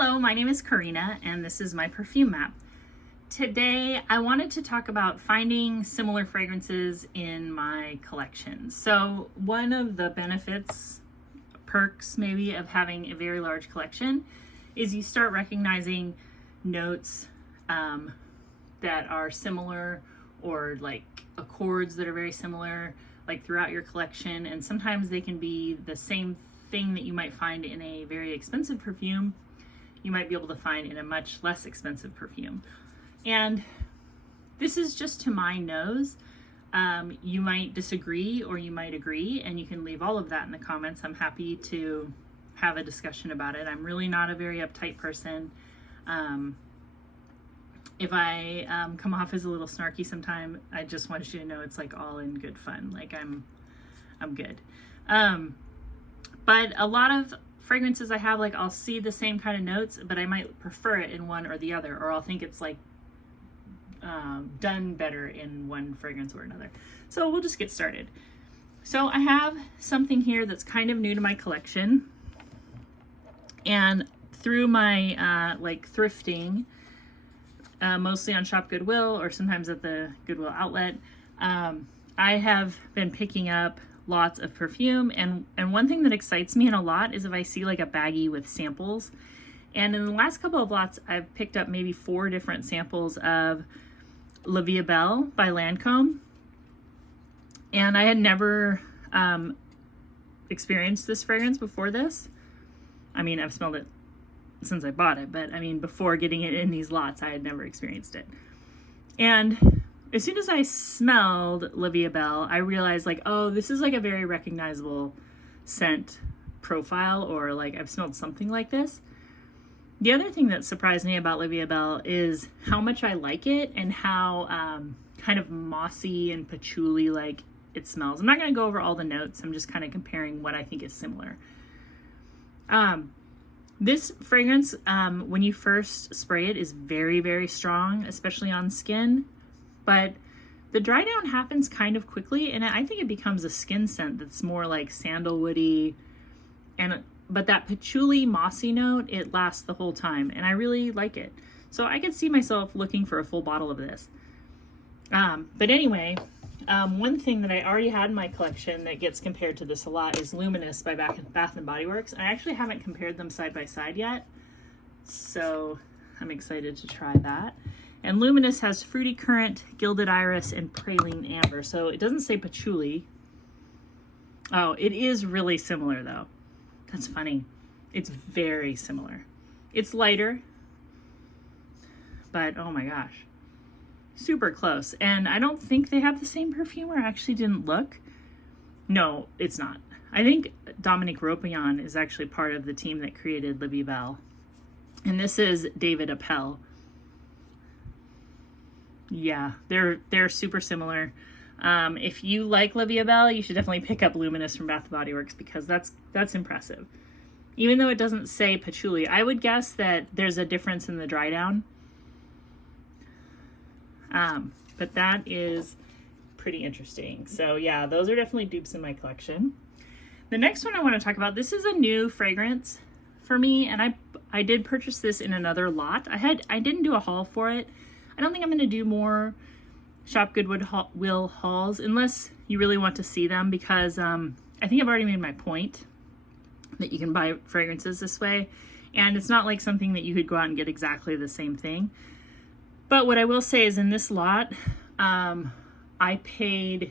Hello, my name is Karina and this is my perfume map. Today I wanted to talk about finding similar fragrances in my collection. So one of the benefits, perks maybe, of having a very large collection is you start recognizing notes that are similar, or like accords that are very similar, like throughout your collection. And sometimes they can be the same thing that you might find in a very expensive perfume, you might be able to find in a much less expensive perfume. And this is just to my nose. You might disagree or you might agree, and you can leave all of that in the comments. I'm happy to have a discussion about it. I'm really not a very uptight person. If I come off as a little snarky sometime, I just want you to know it's like all in good fun. Like I'm good. But a lot of fragrances I have, like I'll see the same kind of notes, but I might prefer it in one or the other, or I'll think it's like done better in one fragrance or another. So we'll just get started. So I have something here that's kind of new to my collection, and through my like thrifting, mostly on Shop Goodwill or sometimes at the Goodwill outlet, I have been picking up lots of perfume, and one thing that excites me in a lot is if I see like a baggie with samples. And in the last couple of lots, I've picked up maybe 4 different samples of Vie Est Belle by Lancome, and I had never experienced this fragrance before this. I mean, I've smelled it since I bought it, but I mean, before getting it in these lots, I had never experienced it. And as soon as I smelled Vie Est Belle, I realized like, oh, this is like a very recognizable scent profile, or like I've smelled something like this. The other thing that surprised me about Vie Est Belle is how much I like it, and how kind of mossy and patchouli like it smells. I'm not going to go over all the notes. I'm just kind of comparing what I think is similar. This fragrance, when you first spray it, is very, very strong, especially on skin. But the dry down happens kind of quickly, and I think it becomes a skin scent that's more like sandalwoody, but that patchouli mossy note, it lasts the whole time, and I really like it. So I could see myself looking for a full bottle of this. But anyway, one thing that I already had in my collection that gets compared to this a lot is Luminous by Bath & Body Works. I actually haven't compared them side by side yet, so I'm excited to try that. And Luminous has fruity currant, gilded iris, and praline amber. So it doesn't say patchouli. Oh, it is really similar though. That's funny. It's very similar. It's lighter, but oh my gosh, super close. And I don't think they have the same perfumer. I actually didn't look. No, it's not. I think Dominique Ropillon is actually part of the team that created Vie Est Belle. And this is David Appel. Yeah, they're super similar. If you like Vie Est Belle, you should definitely pick up Luminous from Bath & Body Works, because that's impressive. Even though it doesn't say patchouli, I would guess that there's a difference in the dry down. But that is pretty interesting. So yeah, those are definitely dupes in my collection. The next one I want to talk about, this is a new fragrance for me, and I did purchase this in another lot. I didn't do a haul for it. I don't think I'm going to do more Shop Goodwill hauls unless you really want to see them, because I think I've already made my point that you can buy fragrances this way, and it's not like something that you could go out and get exactly the same thing. But what I will say is, in this lot, I paid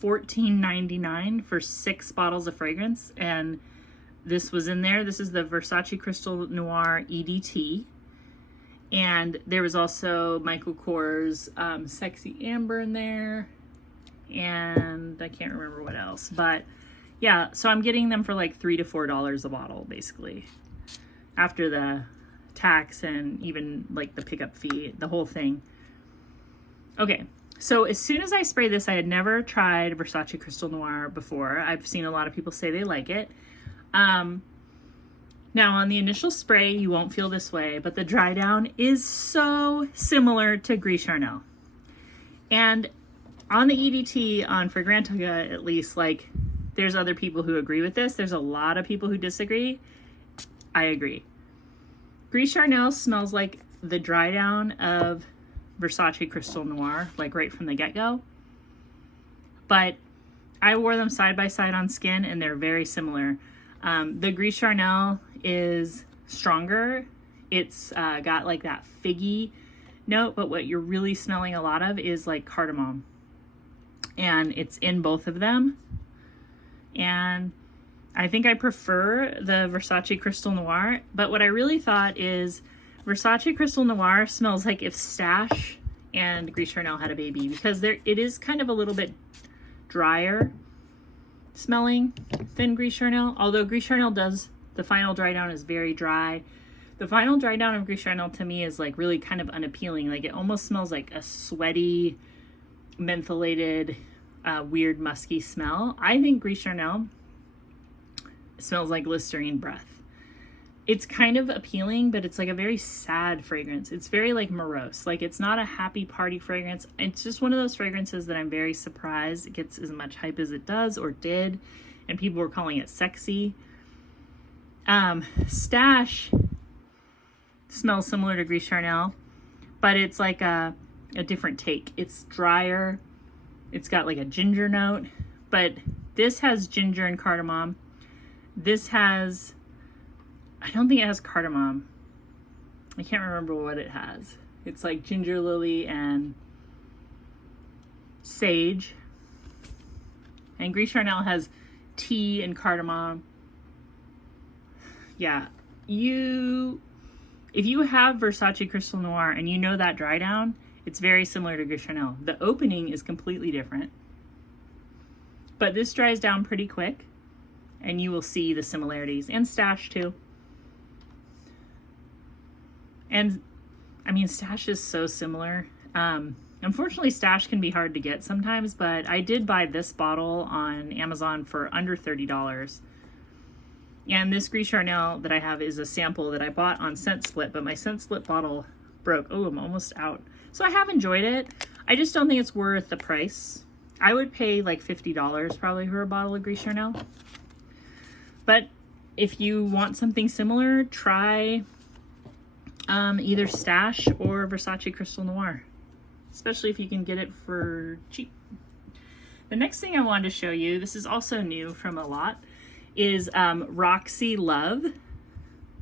$14.99 for 6 bottles of fragrance, and this was in there. This is the Versace Crystal Noir EDT. And there was also Michael Kors Sexy Amber in there, and I can't remember what else. But yeah, so I'm getting them for like $3 to $4 a bottle, basically, after the tax and even like the pickup fee, the whole thing. Okay, so as soon as I spray this, I had never tried Versace Crystal Noir before. I've seen a lot of people say they like it. Now, on the initial spray, you won't feel this way, but the dry down is so similar to Gris Charnel. And on the EDT, on Fragrantica at least, like, there's other people who agree with this. There's a lot of people who disagree. I agree. Gris Charnel smells like the dry down of Versace Crystal Noir, like right from the get-go. But I wore them side by side on skin and they're very similar. The Gris Charnel is stronger. It's got like that figgy note, but what you're really smelling a lot of is like cardamom. And it's in both of them. And I think I prefer the Versace Crystal Noir, but what I really thought is Versace Crystal Noir smells like if Stash and Gris Charnel had a baby, because it is kind of a little bit drier smelling than Gris Charnel, although Gris Charnel does, the final dry down is very dry. The final dry down of Gris Charnel to me is like really kind of unappealing. Like it almost smells like a sweaty, mentholated, weird musky smell. I think Gris Charnel smells like Listerine breath. It's kind of appealing, but it's like a very sad fragrance. It's very like morose. Like it's not a happy party fragrance. It's just one of those fragrances that I'm very surprised it gets as much hype as it does or did. And people were calling it sexy. Stash smells similar to Gris Charnel, but it's like a different take. It's drier. It's got like a ginger note, but this has ginger and cardamom. This has, I don't think it has cardamom. I can't remember what it has. It's like ginger lily and sage. And Gris Charnel has tea and cardamom. Yeah, if you have Versace Crystal Noir and you know that dry down, it's very similar to Gris Charnel. The opening is completely different, but this dries down pretty quick and you will see the similarities, and Stash too. And I mean, Stash is so similar. Unfortunately, Stash can be hard to get sometimes, but I did buy this bottle on Amazon for under $30. And this Gris Charnel that I have is a sample that I bought on Scent Split, but my Scent Split bottle broke. Oh, I'm almost out. So I have enjoyed it. I just don't think it's worth the price. I would pay like $50 probably for a bottle of Gris Charnel. But if you want something similar, try either Stash or Versace Crystal Noir, especially if you can get it for cheap. The next thing I wanted to show you, this is also new from a lot, is Roxy Love.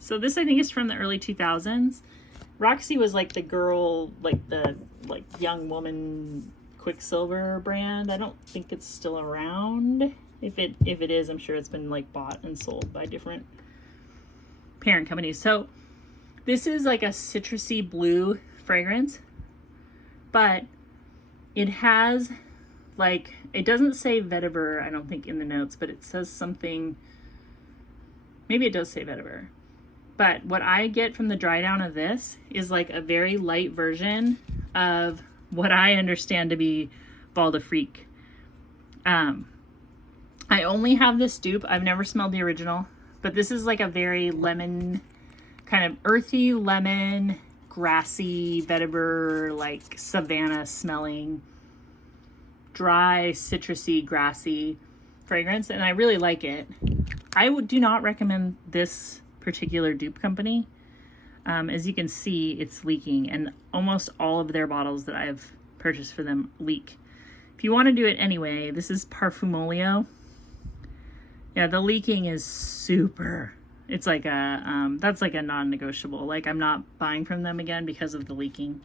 So this I think is from the early 2000s. Roxy was like the girl, like the young woman Quicksilver brand. I don't think it's still around. If it is, I'm sure it's been like bought and sold by different parent companies. So this is like a citrusy blue fragrance, but it has like, it doesn't say vetiver, I don't think, in the notes, but it says something, maybe it does say vetiver. But what I get from the dry down of this is like a very light version of what I understand to be Bal D'Afrique. I only have this dupe. I've never smelled the original, but this is like a very lemon, kind of earthy lemon, grassy, vetiver, like savanna smelling, dry, citrusy, grassy fragrance, and I really like it. I do not recommend this particular dupe company. As you can see, it's leaking, and almost all of their bottles that I've purchased for them leak. If you want to do it anyway, this is Parfumolio. Yeah, the leaking is super. It's like a, that's like a non-negotiable. Like, I'm not buying from them again because of the leaking.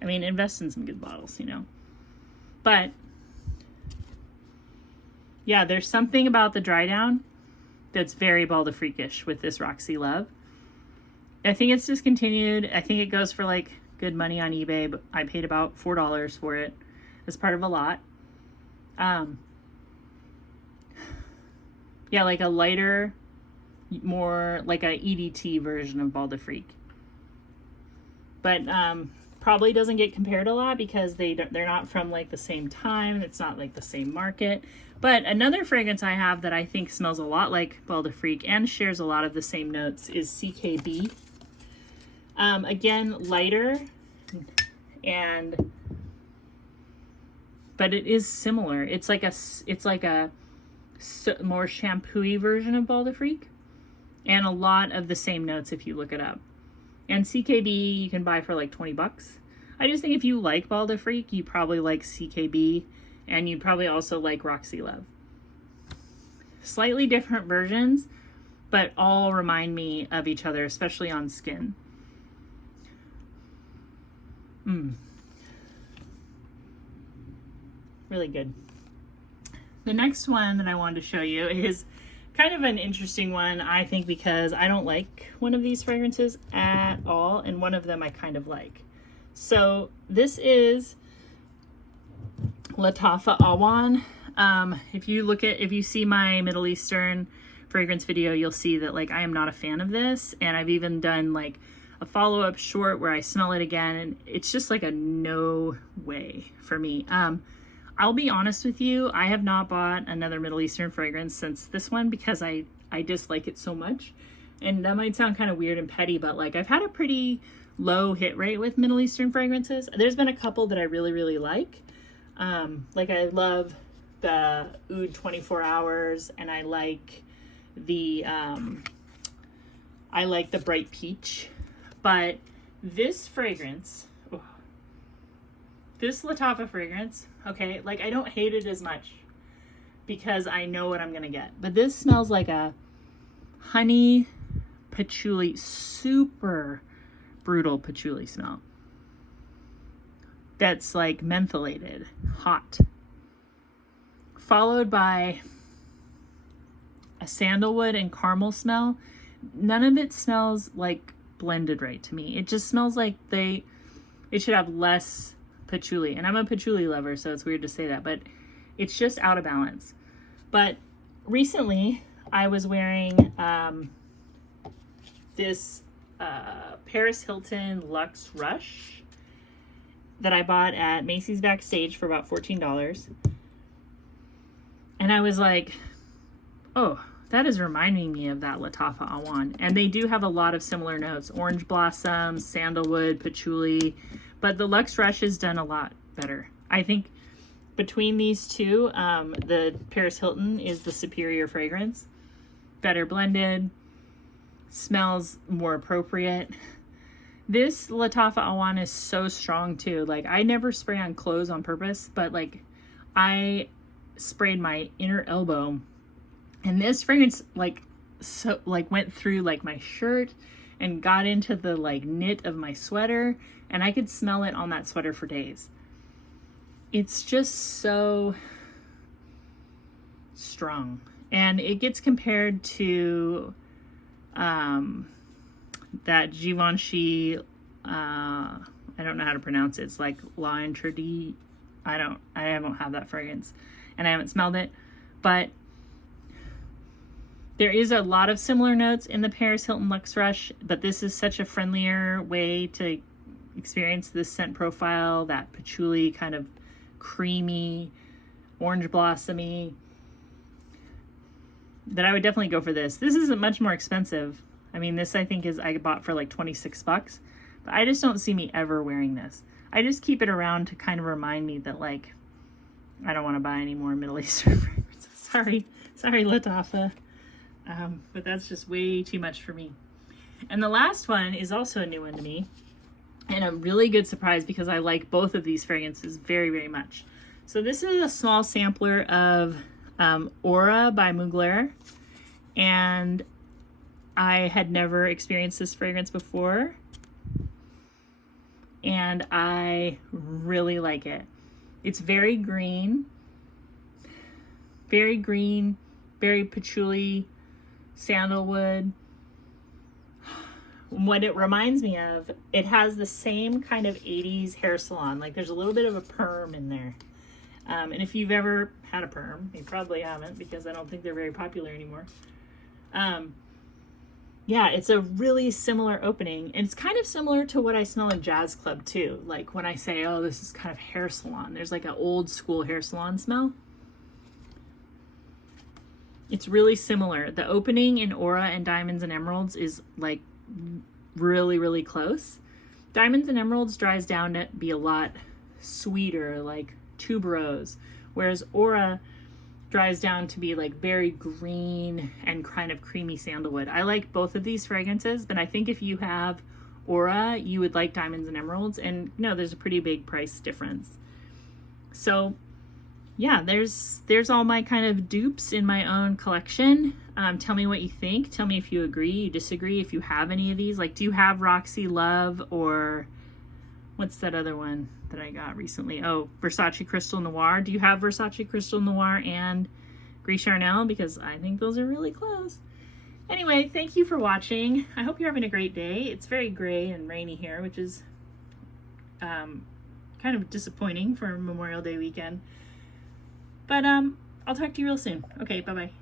I mean, invest in some good bottles, you know. But, yeah, there's something about the dry down that's very Bal D'Afrique-ish with this Roxy Love. I think it's discontinued. I think it goes for like good money on eBay, but I paid about $4 for it as part of a lot. Yeah, like a lighter, more like a EDT version of Bal D'Afrique. But probably doesn't get compared a lot because they're not from like the same time. It's not like the same market. But another fragrance I have that I think smells a lot like Bal D'Afrique and shares a lot of the same notes is CKB. Again, lighter, but it is similar. It's like a more shampoo-y version of Bal D'Afrique, and a lot of the same notes if you look it up. And CKB you can buy for like 20 bucks. I just think if you like Bal D'Afrique, you probably like CKB, and you probably also like Roxy Love. Slightly different versions, but all remind me of each other, especially on skin. Really good. The next one that I wanted to show you is kind of an interesting one, I think, because I don't like one of these fragrances at all, and one of them I kind of like. So this is Lattafa Awaan. If you see my Middle Eastern fragrance video, you'll see that like I am not a fan of this, and I've even done like a follow-up short where I smell it again, and it's just like a no way for me. I'll be honest with you, I have not bought another Middle Eastern fragrance since this one because I dislike it so much. And that might sound kind of weird and petty, but like I've had a pretty low hit rate with Middle Eastern fragrances. There's been a couple that I really, really like. Like I love the Oud 24 Hours, and I like the Bright Peach. But this fragrance, this Lattafa fragrance, okay, like I don't hate it as much because I know what I'm gonna get. But this smells like a honey patchouli, super brutal patchouli smell. That's like mentholated, hot. Followed by a sandalwood and caramel smell. None of it smells like blended right to me. It just smells like it should have less patchouli, and I'm a patchouli lover, so it's weird to say that, but it's just out of balance. But recently I was wearing this Paris Hilton Luxe Rush that I bought at Macy's Backstage for about $14, and I was like, oh, that is reminding me of that Lattafa Awaan. And they do have a lot of similar notes: orange blossom, sandalwood, patchouli. But the Luxe Rush is done a lot better. I think between these two, the Paris Hilton is the superior fragrance. Better blended, smells more appropriate. This Lattafa Awaan is so strong too. Like I never spray on clothes on purpose, but like I sprayed my inner elbow, and this fragrance went through like my shirt and got into the like knit of my sweater, and I could smell it on that sweater for days. It's just so strong. And it gets compared to that Givenchy, I don't know how to pronounce it. It's like La Interdit. I don't have that fragrance, and I haven't smelled it, but there is a lot of similar notes in the Paris Hilton Luxe Rush, but this is such a friendlier way to experience this scent profile, that patchouli kind of creamy, orange blossomy, that I would definitely go for this. This isn't much more expensive. I mean, this I think I bought for like 26 bucks, but I just don't see me ever wearing this. I just keep it around to kind of remind me that like, I don't want to buy any more Middle Eastern fragrances. Sorry Lattafa. But that's just way too much for me. And the last one is also a new one to me, and a really good surprise because I like both of these fragrances very, very much. So this is a small sampler of Aura by Mugler, and I had never experienced this fragrance before, and I really like it. It's very green, very patchouli, sandalwood. What it reminds me of, it has the same kind of 80s hair salon. Like there's a little bit of a perm in there. And if you've ever had a perm, you probably haven't because I don't think they're very popular anymore. Yeah, it's a really similar opening. And it's kind of similar to what I smell in Jazz Club too. Like when I say, oh, this is kind of hair salon. There's like an old school hair salon smell. It's really similar. The opening in Aura and Diamonds and Emeralds is like really, really close. Diamonds and Emeralds dries down to be a lot sweeter, like tuberose, whereas Aura dries down to be like very green and kind of creamy sandalwood. I like both of these fragrances, but I think if you have aura, you would like diamonds and emeralds. And no, there's a pretty big price difference. So yeah, there's all my kind of dupes in my own collection. Tell me what you think. Tell me if you agree, you disagree, if you have any of these. Like, do you have Roxy Love, or what's that other one that I got recently? Oh, Versace Crystal Noir. Do you have Versace Crystal Noir and Gris Charnel? Because I think those are really close. Anyway, thank you for watching. I hope you're having a great day. It's very gray and rainy here, which is kind of disappointing for Memorial Day weekend. But I'll talk to you real soon. Okay, bye-bye.